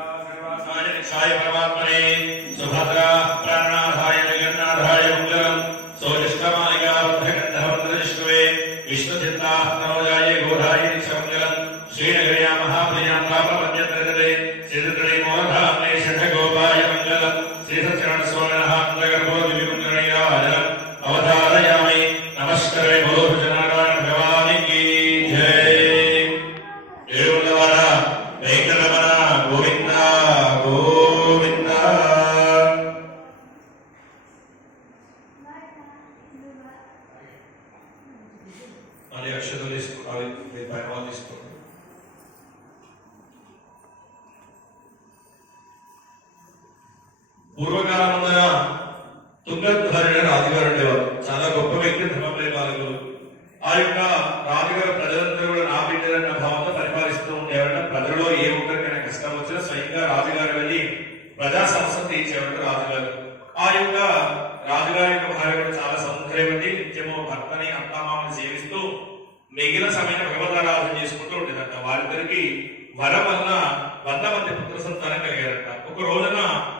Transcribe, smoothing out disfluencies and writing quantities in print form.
सर्वासाय परमात्मने सुभद्रा प्राणनाथाय जगन्नाथाय मंगलम सोजिष्ठमालिकाबद्धगन्धवन्दरिष्टवे विष्णुचित्तात्मनोजाय घोराय निशमंगलम श्रीनगर्या महाप्रियां तापवन्यत्रगते सिद्धतळे मोहधाम्ने शठगोपाय मंगलम श्रीसचरणस्वामिनः अन्तर्गर्भोद्विमङ्गलैराजनम् अवतारयामि नमस्करे बोलो भजनारायण भगवान की जय। ఏడులవర వెంకటరమణ గోవింద గోవింద। మరి అక్షతలు తీసుకోవాలి, మీ పైన వాళ్ళు తీసుకోండి. పూర్వకాలంలో తుంగధ్వరుడు రాజుగారు ఉండేవారు. చాలా గొప్ప వ్యక్తి, ధర్మప్రేమాలకులు. ఆ యొక్క రాజుగారు ప్రజలందరూ కూడా నా బిడ్డలన్న భావంతో పరిపాలిస్తూ ఉండేవారు. ప్రజల్లో ఏ ఒక్కరికైనా కష్టం వచ్చినా స్వయంగా రాజుగారు వెళ్ళి ప్రజా సమస్యను తీర్చేవాడు రాజుగారు. ఆ యొక్క రాజుగారి యొక్క భార్య కూడా చాలా సౌందర్యవతి, నిత్యము భర్తని అత్తామామని సేవిస్తూ మిగిలిన సమయం భగవదారాధన చేసుకుంటూ ఉండేదంట. వారిద్దరికి వరం వలన 100 మంది పుత్ర సంతానం కలిగారంట. ఒక రోజున